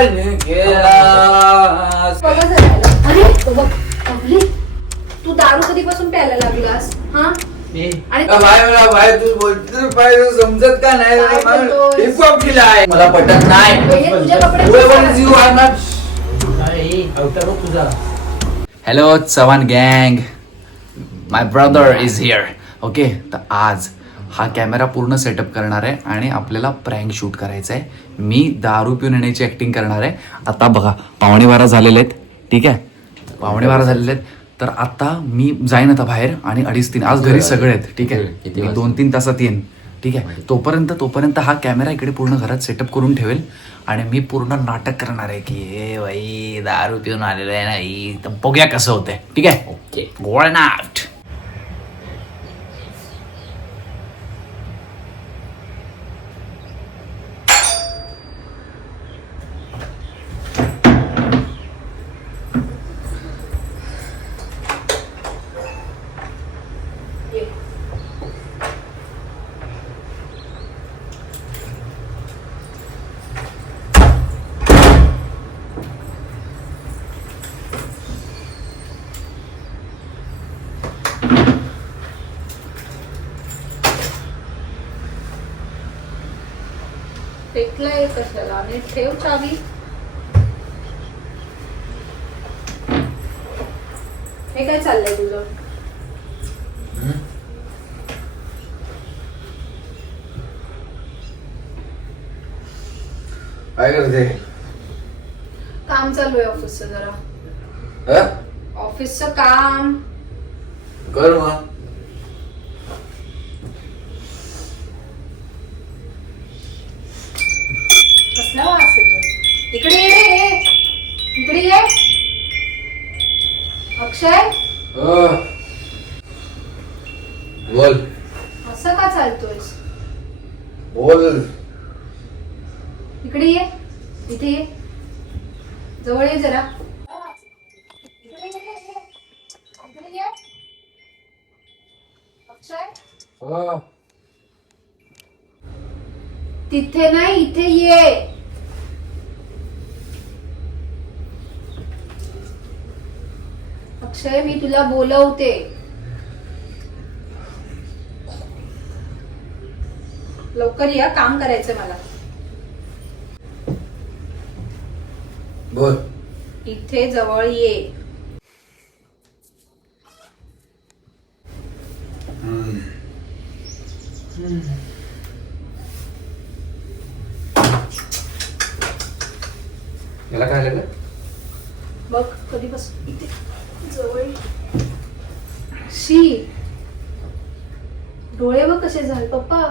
देवाने केला. अरे तो बघ अभि, तू दारू कधीपासून प्यायला लागलास? हा आणि बाय तू बोलतो पाहिजे समजत का काय बोलतोस? नाही हिपहॉप केलाय मला पटत नाही. हे तुझ्या कपड्यात Whoever is you, I'm not. Hello Chavan गँग, माय ब्रदर इज हिअर. ओके, तर आज हा कॅमेरा पूर्ण सेटअप करणार आहे आणि आपल्याला प्रँक शूट करायचं आहे. मी दारू पिऊन येण्याची ॲक्टिंग करणार आहे. आता बघा 11:15 झालेले आहेत. ठीक आहे, 11:15 झालेले आहेत. तर आता मी जाईन आता बाहेर आणि 2:30-3 आज घरी सगळे आहेत. ठीक आहे, मी 2-3 तासात येईन. ठीक आहे, तोपर्यंत हा कॅमेरा इकडे पूर्ण घरात सेटअप करून ठेवेल आणि मी पूर्ण नाटक करणार आहे की हे बाई दारू पिऊन आलेलं आहे नाही, तर बघूया कसं होतंय. ठीक आहे, ओके, गोळ नाट. फेकलाय कशाला आणि ठेव चावी. हे काय चाललंय तुझं? काय करते? काम चालू आहे ऑफिसचं जरा. ऑफिसचं काम कर मग. कसला वास येतोय? इकडे ये, इकडे ये अक्षय. बोल असं का चालतोयस? बोल. इकडे ये, इथे ये, जवळ ये जरा. इकडे ये अक्षय. तिथे नाही, इथे ये. अक्षय मी तुला बोलवते. लवकर या, काम करायचंय मला. बोल. इथे जवळ ये. याला काय लागलं? बघ कधीपासून इथे जवळ ये. शी, डोळे बघ कसे झाले पप्पा.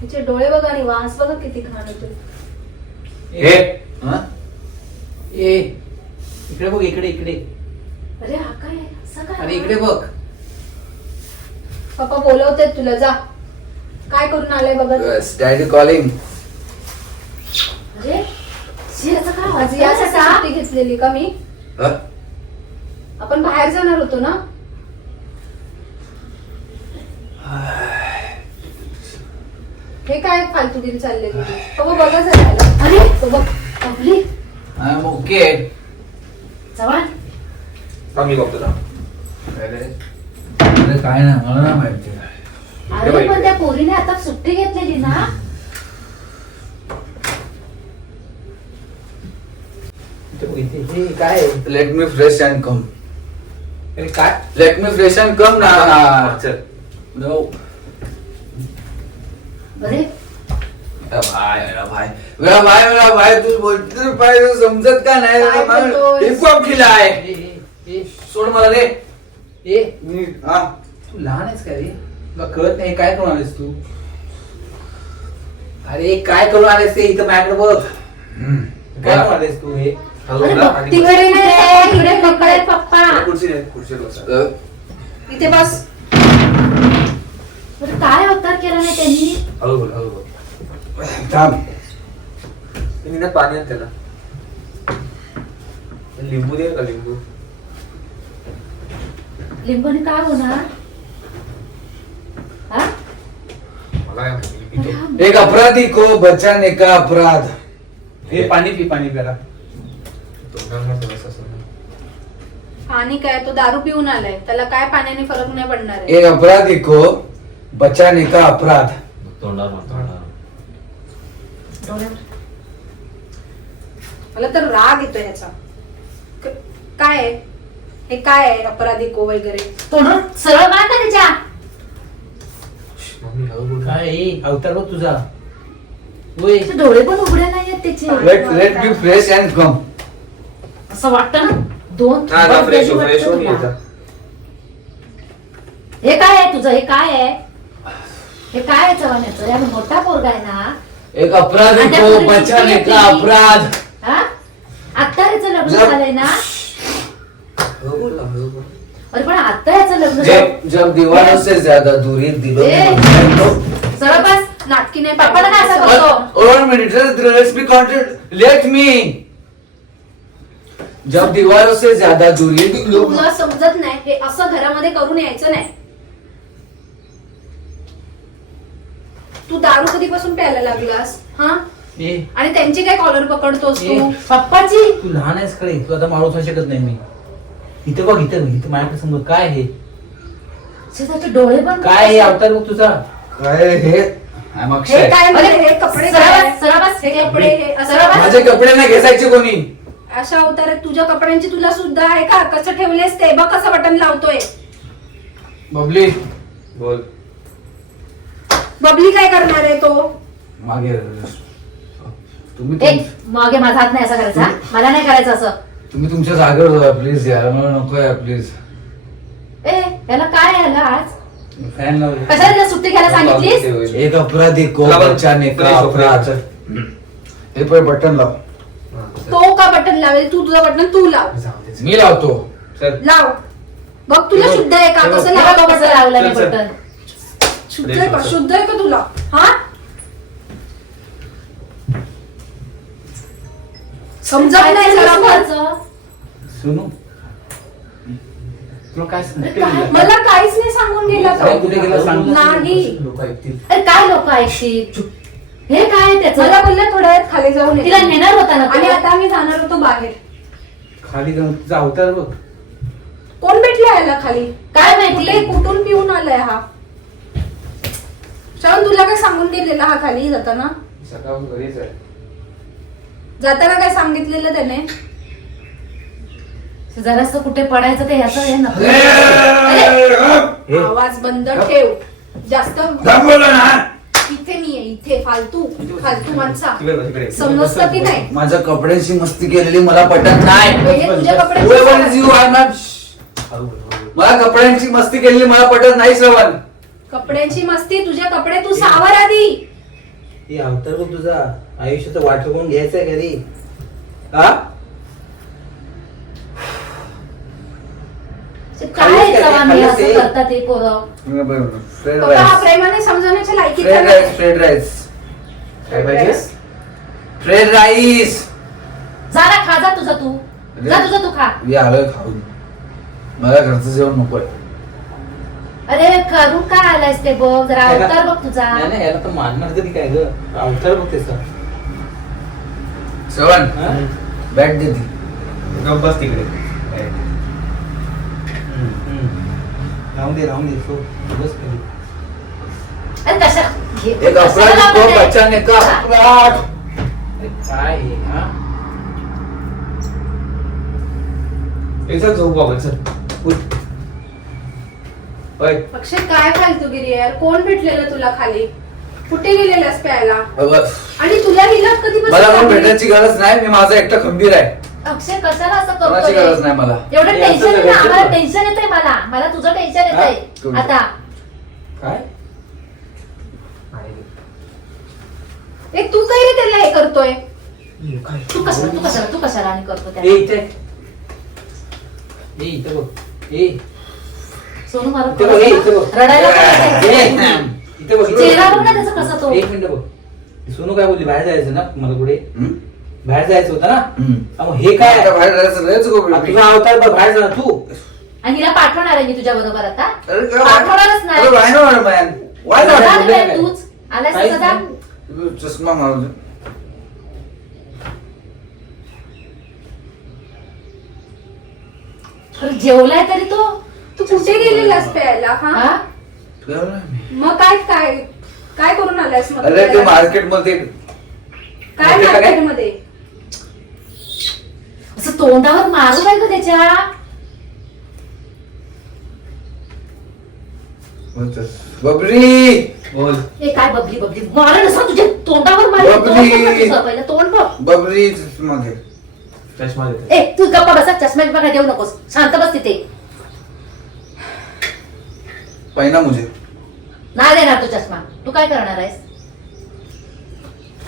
तिचे डोळे बघ आणि वास बघ किती घाण येतो. इकडे बघ, इकडे इकडे. अरे हा काय असं काय? अरे इकडे बघ. पप्पा बोलवते तुला, जा. काय करून आलाय बघत? Daddy calling. अरे याचा काय आवाज? यासाठी सुट्टी घेतलेली का मी? आपण बाहेर जाणार होतो ना. हे काय फालतूगिरी चालले तुझी? पप्पा बघा जरा. अरे तो बघ अभि. I am okay. जवान मी बघतो ना. अरे काय नाही, मला नाही माहिती. अरे पण त्या पोरीने आता सुट्टी घेतलेली ना. हे काय? लेट मी फ्रेश अँड कम. अरे काय? लेट मी फ्रेश अँड कम ना. चल. नो. अरे भाई तू बोलतो पाहिजे समजत का काय बोलतोस? नाही हिपहॉप केलाय. सोड मला रे. तू लहान आहेस का रे? तुला कळत नाही काय करून आलेस तू? अरे काय करून आलेस ते इथं मॅटर बघ. काय करून आलेस तू? हे अरे भक्तीकडे नाही, इकडे पकडे पप्पा. खुर्ची इथे बस. अरे काय अवतार केला नाही त्यांनी? हळू बोल, हळू बोल. थांब. मी पाणी आण त्याला. लिंबू दे का? लिंबू. लिंबूने काय होणार? हा? मला काय माहिती, मी पितो. एक अपराधी को बचाने का अपराध. हे पाणी पी, पाणी प्याला. पाणी काय, तो दारू पिऊन आलाय, त्याला काय पाण्याने फरक नाही पडणार आहे. एक अपराधी को बचाने का अपराध. मला तर राग येतो ह्याचा. काय आहे हे, काय आहे अपराधी को वगैरे. तोंडून सरळ बांध ना त्याच्या. काय हे? अवतार बघ तुझा. होय. त्याचे डोळे पण उघडे नाहीयेत त्याचे. Let be fresh and come. असं वाटतं ना दोन हा, थप्पड फ्रेश द्यायची वाटतं होऊन तुला. येतात. हे काय आहे तुझं, हे काय आहे, हे काय आहे चव्हाण्याचं. या मोठा पोरगा आहे ना. एक अपराधी को बचाने का अपराध. हा आता याचं लग्न जब- झालंय ना. हो, बोल ना, हो, बोल. अरे पण आता याचं लग्न झालं. जब दीवारों से ज्यादा दूरी दिलों ए. में तो सरळ बस. नाटकी नाही पप्पाला काय असं पाहिजे. करतो. और minute let's be counted let me. जब दीवारों से ज्यादा दूरी दिलों तुला समजत नाही हे असं घरामध्ये करून यायचं नाही. तू दारू कधीपासून प्यायला लागलास हा? ए, आणि त्यांची काय कॉलर पकडतोस ए. तू. पप्पाची तू लहान आहेस कडे, तू आता मारू शकत नाही मी. इथं बघ, इथं माझ्याकडे समोर काय आहे, त्याचे डोळे पण काय आहे अवतार बघ तुझा. काय हे I'm हे अक्षय. काय म्हणजे अरे, हे कपडे सरळ काय? बस, सरळ बस. हे कपडे हे असं सरळ बस. माझे कपडे नाही घ्यायचे कोणी. अशा अवतारात तुझ्या कपड्यांची तुला सुद्धा आहे का? कसं ठेवलेस ते बघ, कसं बटन लावतोय. बबली बोल. बबली काय करणार आहे तो? मागे तुम्ही एक मागे माझा हात नाही असा करायचा. मला नाही करायचं असं. तुम्ही तुमच्या जागेवर जा प्लीज यार, मला नको यार प्लीज. ए याला काय आलं आज. फॅन लावले. कशाला तिला सुट्टी घ्यायला सांगितलीस. एक अपराधी को लावा. बचाने का फ्रेश हो, अपराध. हे पण बटन लाव. तो का बटन लावेल? तू तुझं बटन तू लाव. मी लावतो. चल. लाव. बघ तुला हे बघ. शुद्ध आहे का? हे बघ. कसं हे बघ लावतो कसं लावलं मी चल, चल. बटन. शुद्ध आहे का? शुद्ध आहे का तुला? हा समजत नाही जरा पण. सुनू, तुला काय काय? मला काहीच नाही सांगून गेला काय कुठे तो. गेला सांग. नाही. लोक ऐकतील. अरे काय लोक ऐकतील. हे काय आहे मला त्याचं. बोललं थोड्या वेळात खाली जाऊन ये. तिला नेणार होता ना तो. आणि आता आम्ही जाणार होतो बाहेर. खाली जाऊन तुझा अवतार बघ. कोण भेटला याला खाली? काय माहिती. कुठे कुठून पिऊन आलाय हा? श्रावण तुला काय सांगून गेलेला हा खाली जाताना? सकाळपासून घरीच आहे. जाताना काय सांगितलेलं त्याने? जरासं कुठे पडायचं ते ह्याचं हे नको. हे, आवाज बंद ठेव. जास्त बोला ना. इथे मी आहे, इथे फालतू फालतू माणसा. तिकडे बस, इकडे. समजतं की नाही? माझ्या कपड्यांची मस्ती केलेली मला पटत नाही. हे तुझ्या Whoever is you, I'm not- हळू बोल, हळू बोल. मला कपड्यांची मस्ती केलेली मला पटत नाही श्रवण. कपड्यांची मस्ती, तुझे कपडे तू सावर आधी. हे अवतार बघ तुझा. आयुष्याचं वाट बघून घ्यायचंय कधी. हा? काय चव्हाण हे असं करतात ते पोरं. फ्रेड पप्पा हा राईस. प्रेमाने समजवण्याच्या लायकीचा फ्रेड नाही. राईस. Fried rice. काय पाहिजे? Fried rice. जा ना खा जा तुझं तू. जा तुझं तू खा. मी आलोय खाऊन. मला घरचं जेवण नकोय. अरे करून काय आलायस ते बघ. जरा अवतार बघ तुझा. नाही नाही, याला तर मानणार तरी काय ग. अवतार बघ त्याचा. श्रवण हा? बॅट दे ती. गप बस तिकडे. राहून दे, राहून दे. सो, बस खाली. अरे कशा घे. एक कशाला अपराधी को लावलं ते? बचाने का हा? अपराध. अरे काय हे, हा? ए, चल झोप बाबा, चल. उठ. ओय, अक्षय काय फालतूगिरी यार. कोण भेटलेलं तुला खाली? कुठे गेलेलास प्यायला? आणि तुला हिला मला कोण कधीपासून भेटण्याची गरज नाही. मी माझा एकटा खंबीर आहे. अक्षय कशाला असं कोणाची गरज करतो. नाही मला. एवढं हे टेन्शन असं येतं करायचं आम्हाला. का? टेन्शन येतंय मला तुझं टेन्शन येतंय हा? आता. काय? ए तू काय रे त्याला हे करतोय? काय? तू कशाला आणि करतो ए, त्या. इथे. ए, इथे बघ. ए, सोनू मला इथे बघ, ए, इथे बघ. रडायला पण ए, येतंय. इथे बघ, इथे चेहरा बघ. बघ ना त्याचा कसा तो. एक मिनिट बघ. सोनू काय बोलली? बाहेर जायचं ना मला पुढे. हम्म? बाहेर जायचं होतं ना. हम्म. हा, मग हे काय? आता बाहेर जायचं लयच गोबी. तुझा अवतार बघ, बाहेर जा ना तू. आणि हिला पाठवणार आहे मी तुझ्या बरोबर आता. अरे काय- पाठवणारच नाही. अरे why not, man? Why जा not? ना बोलले बाई, काय? तूच आलायस काहीच तसं जा. नाही. चष्मा मारू दे. अरे जेवलाय तरी तो तू कुठे गेलेलास प्यायला हा हा? मग काय काय काय करून आलायस मग अरे ते मार्केट मध्ये काय मार्केटमध्ये असं तोंडावर मारू काय ग त्याच्या? बबरी बोल. ए काय बबली बबली मारा नसा तुझ्या तोंडावर मारू. बबली. तोंड बघ तुझं, पहिलं तोंड बघ. बबरी मध्ये चष्मा देतो. ए तू गप्पा बसा, चष्म्यात बघा देऊ नकोस, शांत बस तिथे. पहिना मुझे नाही देणार तू चष्मा. तू काय करणार आहेस?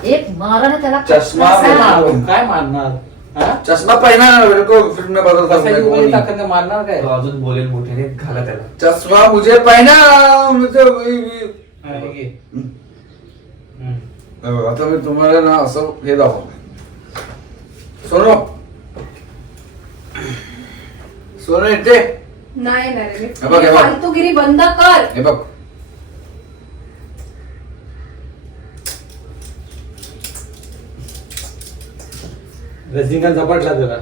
एक मारा ना त्याला. चष्मा कसा? देणार. काय मारणार? हा? चष्मा पहिना मेरे को फिल्म में बदल कसा युवक था ताकदने मारणार काय? तो अजून बोलेल मोठ्याने, घाला त्याला. चष्मा मुझे पहिना मुझे हा, ठीक आहे. आता मी तुम्हाला ना असं हे दाखवतो. सोनो सोनो इथे नाही नाही रे, हे बघ, हे बघ. फालतूगिरी बंद कर. हे बघ रजनीकांत झपाटला जरा.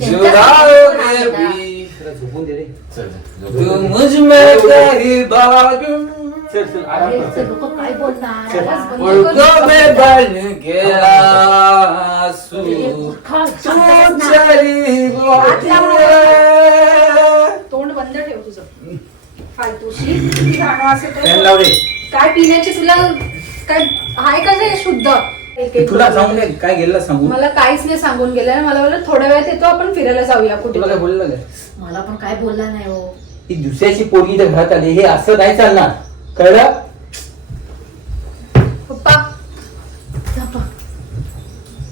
जुदाओगे भी जरा झोपून दे रे. तुम मुझ में कहीं बाग चल चल आराम अरे, कर. ते लोकं काय बोलणार? चल. आवाज बंद पलकों में बन के आंसू ए, मूर्खा, तू शांत बस ना. चली तोंड बंद ठेव तुझं फालतूशी. किती घाणं असं फॅन तर. लाव रे. काय पिण्याची तुला काय हाय का हे शुद्ध? तुला सांगून दे काय गेलं सांगू. मला काहीच नाही सांगून गेलं. मला बोललं थोड्या वेळात येतो, आपण फिरायला जाऊया कुठे. तुला काय बोललं काय? मला पण काय बोलला नाही हो. ही दुसऱ्याची पोरगी इथं घरात आली, हे असं नाही चालणार. कळलं? पप्पा जा पा.